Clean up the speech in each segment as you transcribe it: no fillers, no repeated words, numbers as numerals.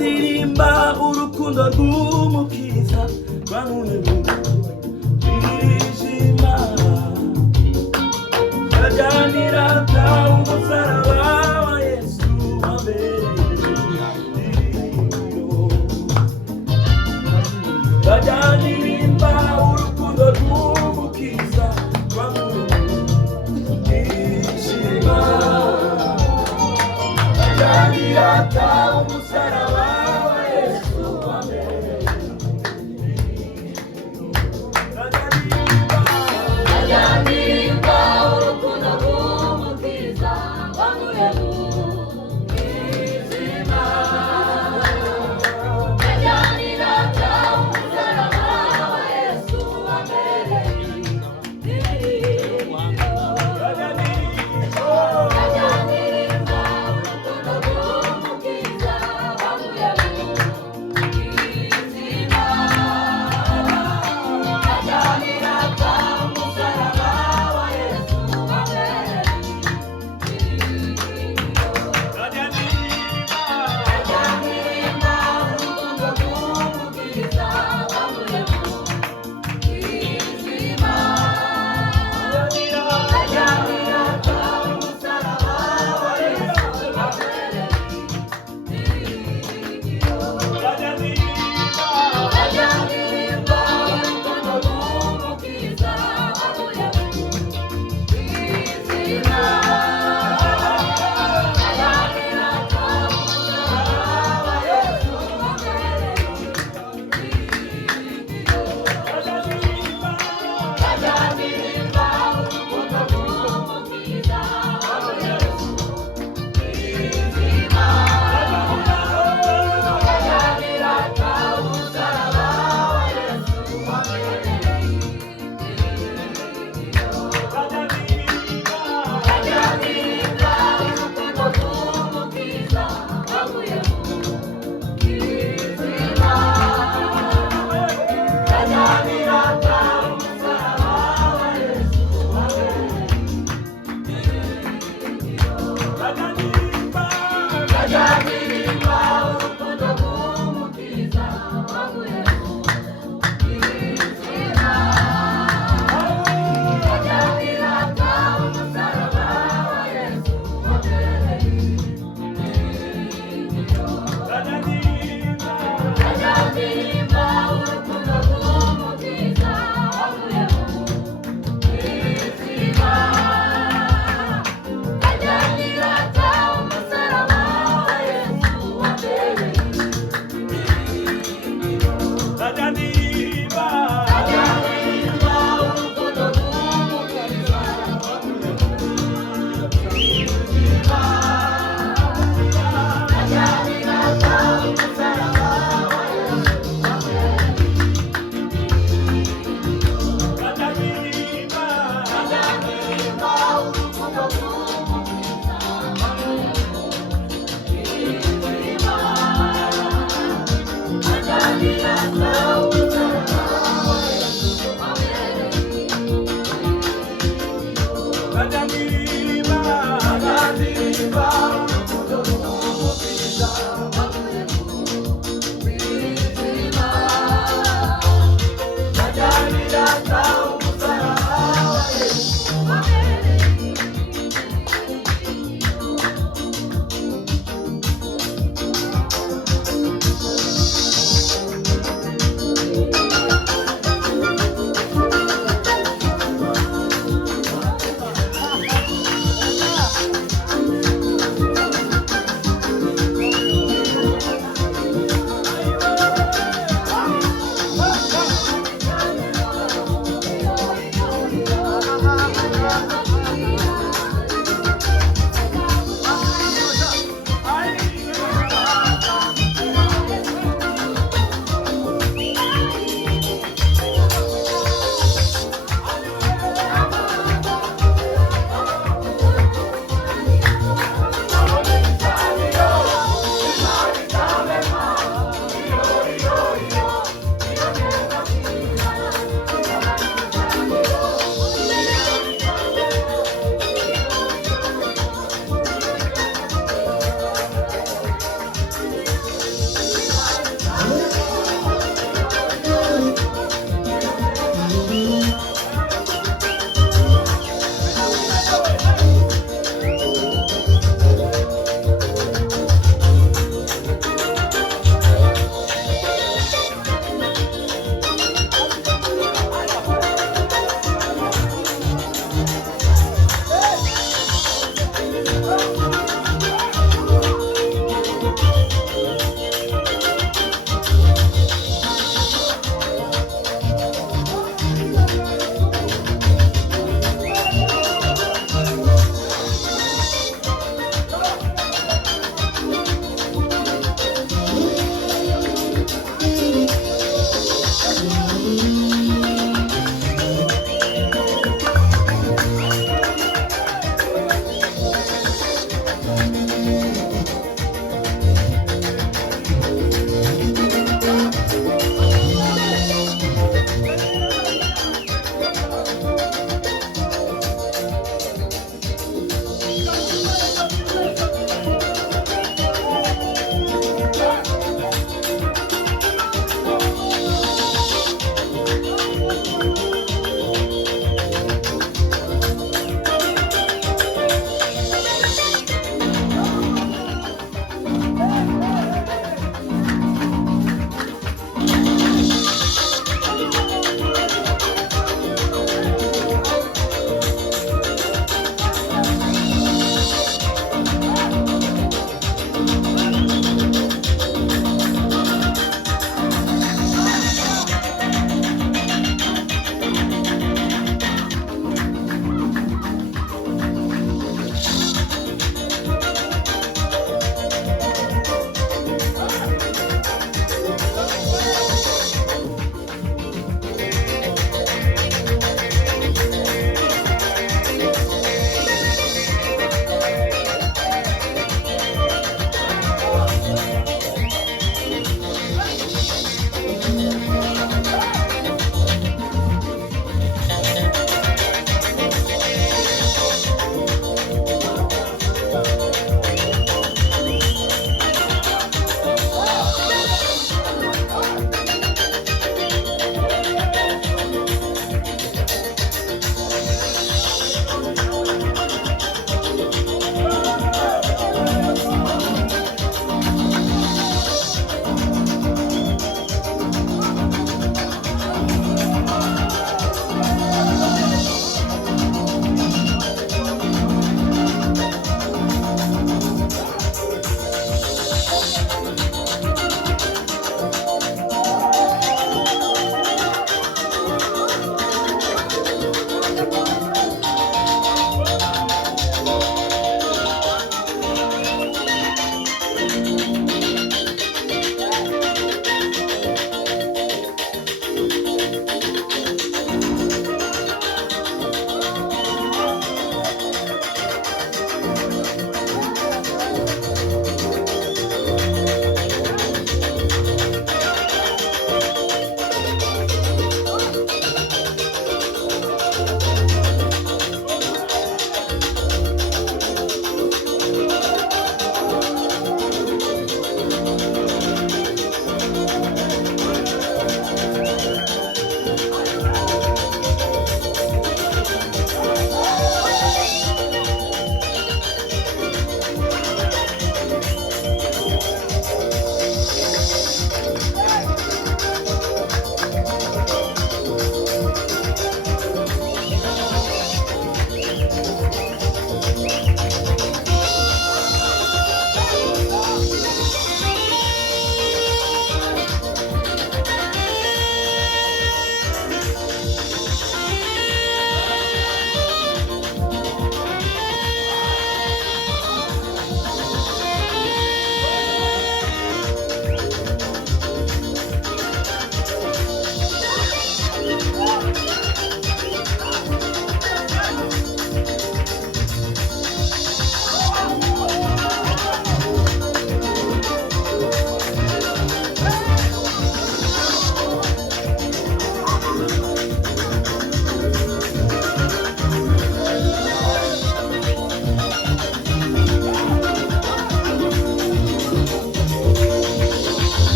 ndirimba urukundo rw'umukiza rwankuye mu mwijima ndajyanira umusaraba wa Yesu ndajyanira urukundo rw'umukiza rwankuye mu mwijima ndajyanira umusaraba wa Yesu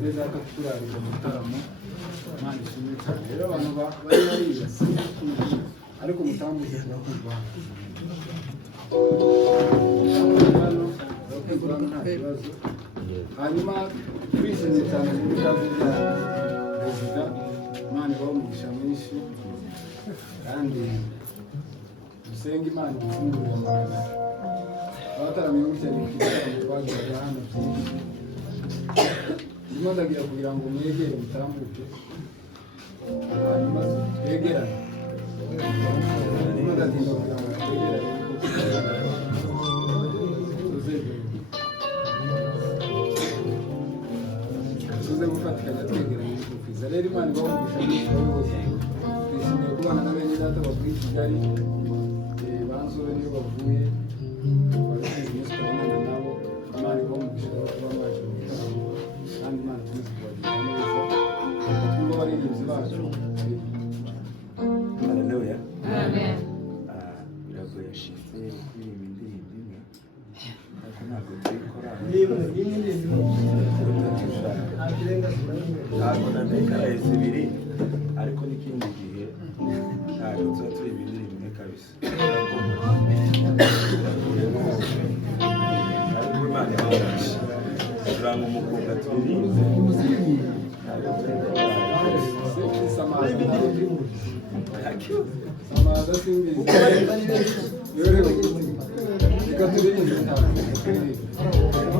gereza akaturarira mutaramo Imana ishimwe cyane rero abantu bari hariya ariko mutambuke turakumva hano turakumva nta kibazo hanyuma twishimye cyane muri kazi bya perezida Imana ibaho umugisha mwinshi kandi dusenga Imana ifungurira amahanga abataramiye gutya ni ikibazo twagiraga hano byinshi ndimo ndagira kugira ngo mwegere mutambuke hanyuma twegerane ndimo ndatinda kugira ngo twegerane tuze gufatikanya twegeranye kwiza rero Imana ibaho umugisha mwinshi wose twishimiye kubana na bene data bavuye i Kigali banzobe niyo bavuye barabizi umunsi turabonana nabo Imana ibaho umugisha wo kuba mwaje mu gitaramo kandi Imana tuzi kubagirira neza twumva abaririmbyi bacu Haleluya. Amen. Biragoye shifte kuririmba indirimbo imwe ariko ntabwo tuyikora ntabwo nanekaraye zibiri ariko n'ikindi gihe ntabwo tuba turirimba indirimbo imwe kabisa ariko Imana ibahoraje turanga umukunga turirimbe Samada simbizi reka turirimbe ntabwo